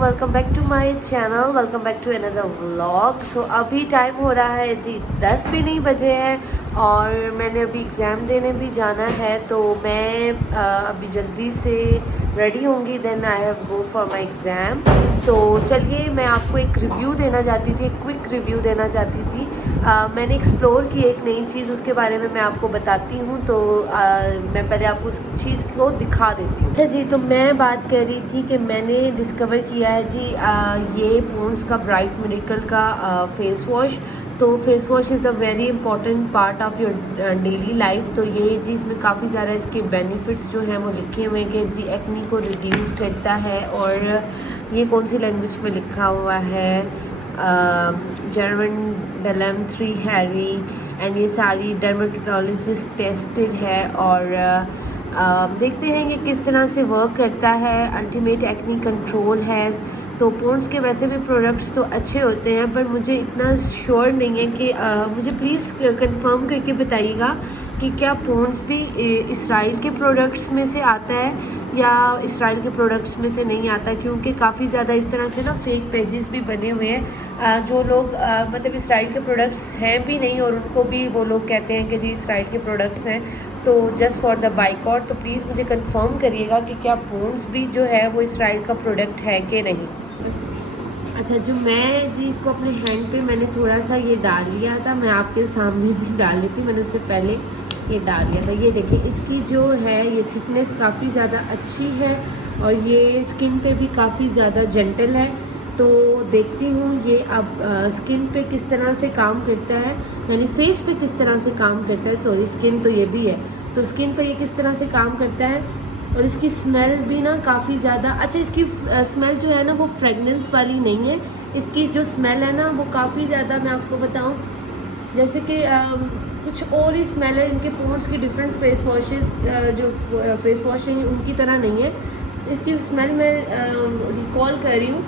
Welcome back to my channel, welcome back to another vlog. So अभी time हो रहा है जी 10 भी नहीं बजे हैं और मैंने अभी एग्ज़ाम देने भी जाना है। तो मैं अभी जल्दी से रेडी होंगी, then I have go for my exam. तो चलिए मैं आपको एक रिव्यू देना चाहती थी, एक क्विक रिव्यू देना चाहती थी। मैंने एक्सप्लोर की एक नई चीज़, उसके बारे में मैं आपको बताती हूँ। तो मैं पहले आपको उस चीज़ को दिखा देती हूँ। अच्छा जी, तो मैं बात कर रही थी कि मैंने डिस्कवर किया है जी ये पॉन्ड्स का ब्राइट मिरेकल का फेस वॉश। तो face wash is the very important part of your daily life. तो ये जी इसमें काफ़ी ज़्यादा इसके बेनिफिट्स जो हैं वो लिखे हुए हैं कि जी एक्नी को रिड्यूस करता है। और ये कौन सी लैंग्वेज में लिखा हुआ है, जर्मन डलम 3 हैरी, एंड ये सारी डर्मेटोलॉजिस्ट टेस्टेड है। और देखते हैं कि किस तरह से वर्क करता है। अल्टीमेट एक्नी कंट्रोल है। तो पॉन्ड्स के वैसे भी प्रोडक्ट्स तो अच्छे होते हैं, पर मुझे इतना श्योर नहीं है कि मुझे प्लीज़ कंफर्म करके बताइएगा कि क्या पॉन्ड्स भी इसराइल के प्रोडक्ट्स में से आता है या इसराइल के प्रोडक्ट्स में से नहीं आता, क्योंकि काफ़ी ज़्यादा इस तरह से ना फेक पेजेस भी बने हुए हैं जो लोग मतलब इसराइल के प्रोडक्ट्स हैं भी नहीं और उनको भी वो लोग कहते हैं कि जी इसराइल के प्रोडक्ट्स हैं, तो जस्ट फॉर द बाइकआउट। तो प्लीज़ मुझे कंफर्म करिएगा कि क्या पॉन्ड्स भी जो है वो इसराइल का प्रोडक्ट है कि नहीं। अच्छा, जो मैं जी इसको अपने हैंड पे मैंने थोड़ा सा ये डाल लिया था, मैं आपके सामने भी डाल लेती, मैंने उससे पहले ये डाल लिया था। ये देखिए इसकी जो है ये थिकनेस काफ़ी ज़्यादा अच्छी है और ये स्किन पे भी काफ़ी ज़्यादा जेंटल है। तो देखती हूँ ये अब स्किन पे किस तरह से काम करता है, यानी फेस पे किस तरह से काम करता है। सॉरी, स्किन तो ये भी है, तो स्किन पे ये किस तरह से काम करता है। और इसकी स्मेल भी ना काफ़ी ज़्यादा अच्छा, इसकी स्मेल जो है ना वो फ्रेगनेंस वाली नहीं है। इसकी जो स्मेल है ना वो काफ़ी ज़्यादा, मैं आपको बताऊं, जैसे कि कुछ और ही स्मेल है। इनके पॉन्ड्स की डिफरेंट फेस वॉशेस जो फेस वॉश हैं उनकी तरह नहीं है। इसकी स्मेल मैं रिकॉल कर रही हूँ,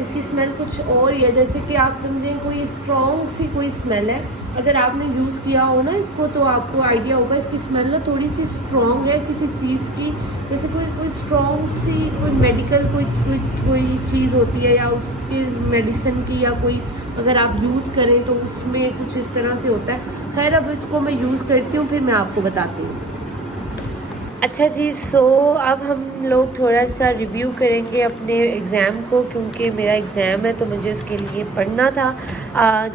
इसकी स्मेल कुछ और ही है, जैसे कि आप समझें कोई स्ट्रॉन्ग सी कोई स्मेल है। अगर आपने यूज़ किया हो ना इसको तो आपको आइडिया होगा। इसकी स्मेल ना थोड़ी सी स्ट्रॉन्ग है किसी चीज़ की, जैसे कोई स्ट्रॉन्ग सी कोई मेडिकल कोई चीज़ होती है या उसके मेडिसिन की, या कोई अगर आप यूज़ करें तो उसमें कुछ इस तरह से होता है। खैर, अब इसको मैं यूज़ करती हूँ, फिर मैं आपको बताती हूँ। अच्छा जी, सो अब हम लोग थोड़ा सा रिव्यू करेंगे अपने एग्ज़ाम को, क्योंकि मेरा एग्ज़ाम है तो मुझे उसके लिए पढ़ना था।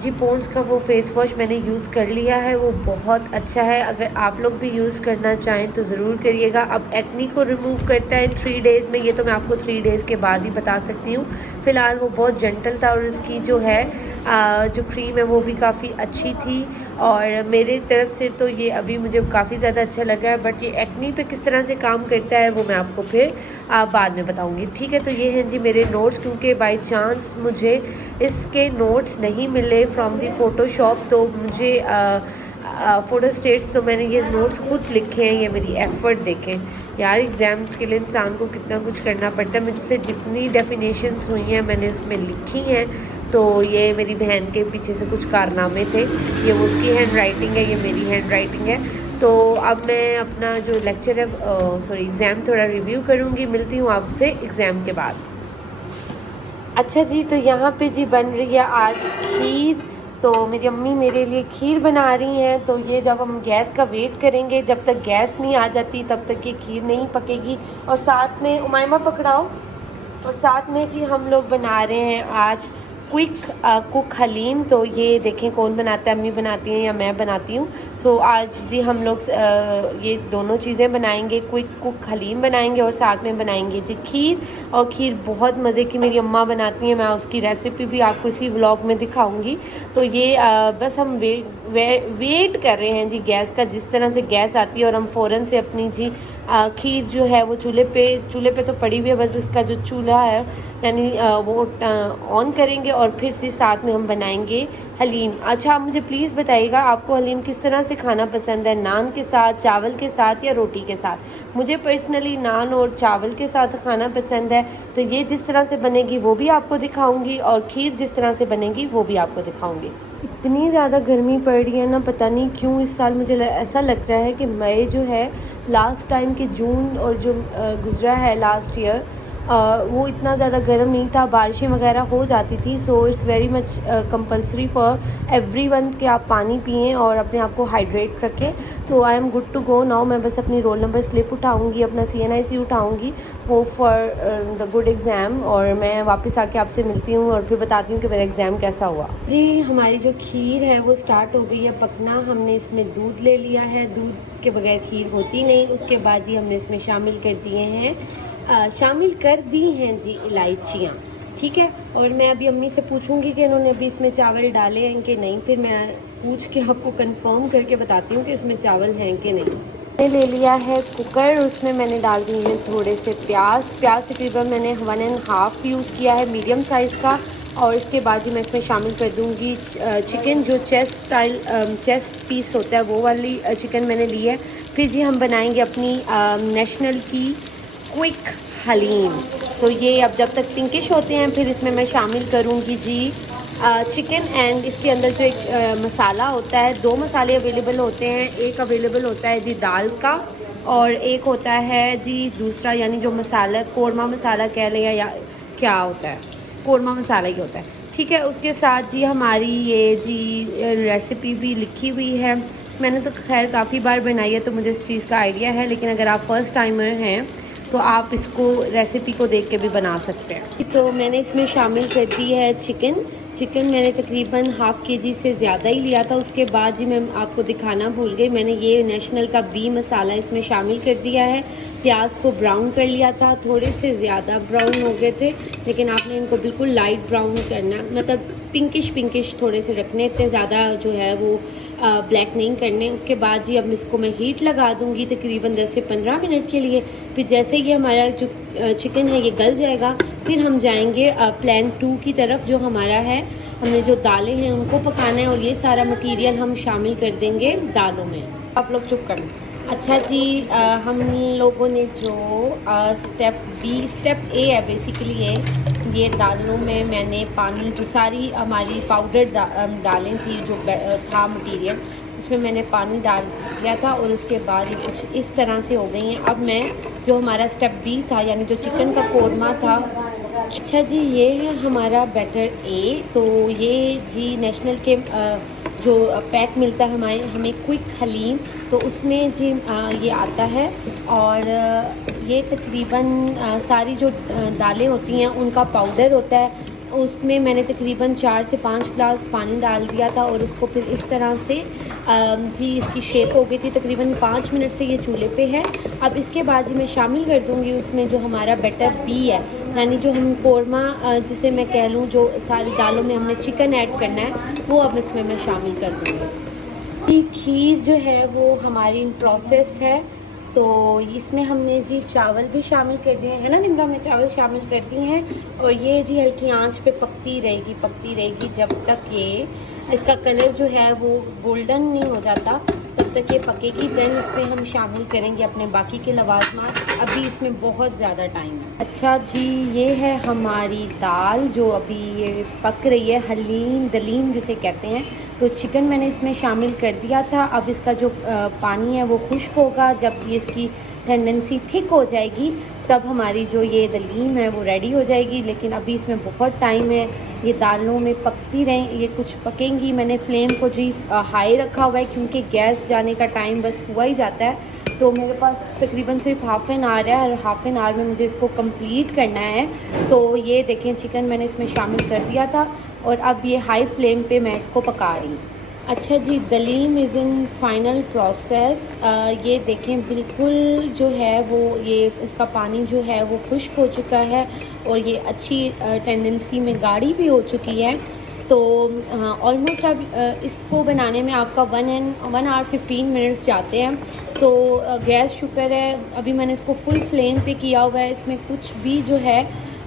जी पॉन्ड्स का वो फेस वॉश मैंने यूज़ कर लिया है, वो बहुत अच्छा है। अगर आप लोग भी यूज़ करना चाहें तो ज़रूर करिएगा। अब एक्नी को रिमूव करता है 3 डेज़ में, ये तो मैं आपको 3 डेज़ के बाद ही बता सकती हूँ। फ़िलहाल वो बहुत जेंटल था और उसकी जो है जो क्रीम है वो भी काफ़ी अच्छी थी और मेरे तरफ से तो ये अभी मुझे काफ़ी ज़्यादा अच्छा लगा है। बट ये एक्नी पे किस तरह से काम करता है वो मैं आपको फिर बाद में बताऊंगी, ठीक है। तो ये हैं जी मेरे नोट्स, क्योंकि बाय चांस मुझे इसके नोट्स नहीं मिले फ्रॉम दी फ़ोटोशॉप, तो मुझे फ़ोटो स्टेट्स तो मैंने ये नोट्स खुद लिखे हैं। ये मेरी एफ़र्ट देखें यार, एग्ज़ाम्स के लिए इंसान को कितना कुछ करना पड़ता है। मुझसे जितनी डेफिनेशंस हुई हैं मैंने उसमें लिखी हैं। तो ये मेरी बहन के पीछे से कुछ कारनामे थे, ये वो उसकी हैंड राइटिंग है, ये मेरी हैंड राइटिंग है। तो अब मैं अपना जो लेक्चर है सॉरी एग्ज़ाम थोड़ा रिव्यू करूँगी। मिलती हूँ आपसे एग्ज़ाम के बाद। अच्छा जी, तो यहाँ पे जी बन रही है आज खीर। तो मेरी अम्मी मेरे लिए खीर बना रही हैं। तो ये जब हम गैस का वेट करेंगे, जब तक गैस नहीं आ जाती तब तक ये खीर नहीं पकेगी। और साथ में उमाइमा पकड़ाओ, और साथ में जी हम लोग बना रहे हैं आज क्विक कुक हलीम। तो ये देखें कौन बनाता है, अम्मी बनाती हैं या मैं बनाती हूँ। सो आज जी हम लोग ये दोनों चीज़ें बनाएंगे, क्विक कुक हलीम बनाएंगे और साथ में बनाएंगे जी खीर। और खीर बहुत मज़े की मेरी अम्मा बनाती हैं, मैं उसकी रेसिपी भी आपको इसी व्लॉग में दिखाऊंगी। तो ये बस हम वेट कर रहे हैं जी गैस का, जिस तरह से गैस आती है और हम फ़ौरन से अपनी जी खीर जो है वो चूल्हे पे तो पड़ी हुई है, बस इसका जो चूल्हा है यानी वो ऑन करेंगे और फिर से साथ में हम बनाएंगे हलीम। अच्छा, आप मुझे प्लीज़ बताइएगा आपको हलीम किस तरह से खाना पसंद है, नान के साथ, चावल के साथ या रोटी के साथ। मुझे पर्सनली नान और चावल के साथ खाना पसंद है। तो ये जिस तरह से बनेगी वो भी आपको दिखाऊंगी और खीर जिस तरह से बनेगी वो भी आपको दिखाऊंगी। इतनी ज़्यादा गर्मी पड़ रही है ना, पता नहीं क्यों इस साल मुझे ऐसा लग रहा है कि मई जो है लास्ट टाइम के जून और जो गुजरा है लास्ट ईयर वो इतना ज़्यादा गर्म नहीं था, बारिशें वगैरह हो जाती थी। So it's very much compulsory for everyone कि आप पानी पिएं और अपने आप को हाइड्रेट रखें। So I am good to go now. मैं बस अपनी रोल नंबर स्लिप उठाऊंगी, अपना CNIC उठाऊंगी वो फॉर द गुड एग्ज़ाम, और मैं वापस आके आपसे मिलती हूँ और फिर बताती हूँ कि मेरा एग्ज़ाम कैसा हुआ। जी, हमारी जो खीर है वो स्टार्ट हो गई है पकना। हमने इसमें दूध ले लिया है, दूध के बगैर खीर होती नहीं। उसके बाद जी हमने इसमें शामिल कर दी हैं जी इलायचियाँ, ठीक है। और मैं अभी अम्मी से पूछूंगी कि इन्होंने अभी इसमें चावल डाले हैं कि नहीं, फिर मैं पूछ के आपको कंफर्म करके बताती हूँ कि इसमें चावल हैं कि नहीं। मैंने ले लिया है कुकर, उसमें मैंने डाल दिए हैं थोड़े से प्याज तकरीबन मैंने 1.5 यूज़ किया है मीडियम साइज़ का। और इसके बाद ही मैं इसमें शामिल कर दूँगी चिकन, जो चेस्ट पीस होता है वो वाली चिकन मैंने ली है। फिर जी हम बनाएंगे अपनी नेशनल की क्विक हलीम। तो ये अब जब तक पिंकिश होते हैं फिर इसमें मैं शामिल करूँगी जी चिकन। एंड इसके अंदर जो एक मसाला होता है, 2 मसाले अवेलेबल होते हैं। एक अवेलेबल होता है जी दाल का, और एक होता है जी दूसरा, यानी जो मसाला कोरमा मसाला कह लें या क्या होता है, कोरमा मसाला ही होता है, ठीक है। उसके साथ जी हमारी ये जी रेसिपी भी लिखी हुई है। मैंने तो खैर काफ़ी बार बनाई है तो मुझे इस चीज़ का आइडिया है, लेकिन अगर आप फर्स्ट टाइमर हैं तो आप इसको रेसिपी को देख के भी बना सकते हैं। तो मैंने इसमें शामिल कर दी है चिकन मैंने तकरीबन ½ kg से ज़्यादा ही लिया था। उसके बाद जी मैं आपको दिखाना भूल गई, मैंने ये नेशनल का बी मसाला इसमें शामिल कर दिया है। प्याज को ब्राउन कर लिया था, थोड़े से ज़्यादा ब्राउन हो गए थे, लेकिन आपने इनको बिल्कुल लाइट ब्राउन करना, मतलब पिंकिश थोड़े से रखने, इतने ज़्यादा जो है वो ब्लैक नहीं करने। उसके बाद जी अब इसको मैं हीट लगा दूंगी तकरीबन 10 से 15 मिनट के लिए। फिर जैसे ये हमारा जो चिकन है ये गल जाएगा, फिर हम जाएंगे प्लान 2 की तरफ, जो हमारा है हमने जो दालें हैं उनको पकाना है, और ये सारा मटेरियल हम शामिल कर देंगे दालों में। आप लोग चुप करना। अच्छा जी, हम लोगों ने जो स्टेप ए है बेसिकली ये दालों में मैंने पानी, जो सारी हमारी पाउडर दालें थी, जो था मटेरियल, उसमें मैंने पानी डाल दिया था, और उसके बाद ये कुछ इस तरह से हो गई हैं। अब मैं जो हमारा स्टेप बी था, यानी जो चिकन का कोरमा था, अच्छा जी ये है हमारा बैटर ए। तो ये जी नेशनल के जो पैक मिलता है हमें क्विक हलीम, तो उसमें जी ये आता है। और ये तकरीबन सारी जो दालें होती हैं उनका पाउडर होता है। उसमें मैंने तकरीबन 4 से 5 गिलास पानी डाल दिया था, और उसको फिर इस तरह से जी इसकी शेप हो गई थी। तकरीबन 5 मिनट से ये चूल्हे पे है। अब इसके बाद जी मैं शामिल कर दूंगी उसमें जो हमारा बैटर बी है, यानी जो हम कोरमा जिसे मैं कह लूँ, जो सारी दालों में हमने चिकन ऐड करना है, वो अब इसमें मैं शामिल कर दूँगी। खीर जो है वो हमारी इन प्रोसेस है, तो इसमें हमने जी चावल भी शामिल कर दिए हैं ना निमरा, में चावल शामिल कर दिए हैं। और ये जी हल्की आंच पे पकती रहेगी जब तक ये इसका कलर जो है वो गोल्डन नहीं हो जाता, तब तक ये पकेगी। देन इसमें हम शामिल करेंगे अपने बाकी के लवाजमात। अभी इसमें बहुत ज़्यादा टाइम है। अच्छा जी, ये है हमारी दाल जो अभी ये पक रही है, हलीम दलीम जिसे कहते हैं। तो चिकन मैंने इसमें शामिल कर दिया था। अब इसका जो पानी है वो खुश्क होगा, जब ये इसकी टेंडेंसी थिक हो जाएगी तब हमारी जो ये दलीम है वो रेडी हो जाएगी। लेकिन अभी इसमें बहुत टाइम है, ये दालों में पकती रहें, ये कुछ पकेंगी। मैंने फ्लेम को जी हाई रखा हुआ है, क्योंकि गैस जाने का टाइम बस हुआ ही जाता है। तो मेरे पास तकरीबन सिर्फ ½ एन आवर है, और ½ एन आवर में मुझे इसको कंप्लीट करना है। तो ये देखें, चिकन मैंने इसमें शामिल कर दिया था, और अब ये हाई फ्लेम पे मैं इसको पका रही हूँ। अच्छा जी, दलीम इज़ इन फाइनल प्रोसेस। ये देखें बिल्कुल जो है वो ये इसका पानी जो है वो खुश्क हो चुका है, और ये अच्छी टेंडेंसी में गाढ़ी भी हो चुकी है। तो ऑलमोस्ट अब इसको बनाने में आपका 1 आवर 15 मिनट्स जाते हैं। तो गैस शुक्र है अभी मैंने इसको फुल फ्लेम पे किया हुआ है। इसमें कुछ भी जो है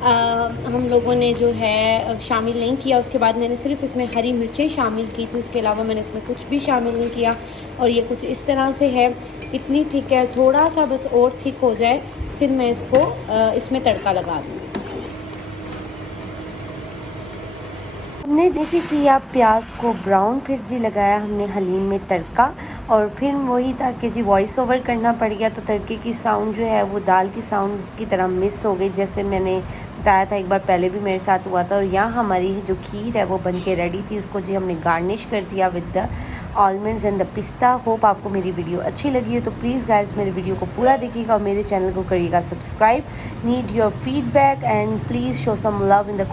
हम लोगों ने जो है शामिल नहीं किया। उसके बाद मैंने सिर्फ इसमें हरी मिर्चें शामिल की थी, उसके अलावा मैंने इसमें कुछ भी शामिल नहीं किया। और ये कुछ इस तरह से है, इतनी थिक है, थोड़ा सा बस और थिक हो जाए फिर मैं इसको इसमें तड़का लगा दूँगी। हमने जी किया प्याज को ब्राउन, फिर जी लगाया हमने हलीम में तड़का, और फिर वही था कि जी वॉइस ओवर करना पड़ गया, तो तड़के की साउंड जो है वो दाल की साउंड की तरह मिस हो गई, जैसे मैंने बताया था एक बार पहले भी मेरे साथ हुआ था। और यहाँ हमारी जो खीर है वो बन के रेडी थी, उसको जी हमने गार्निश कर दिया with the almonds and the पिस्ता। होप आपको मेरी वीडियो अच्छी लगी हो तो प्लीज़ गाइज मेरी वीडियो को पूरा देखिएगा और मेरे चैनल को करिएगा subscribe. Need your feedback and please show some love in the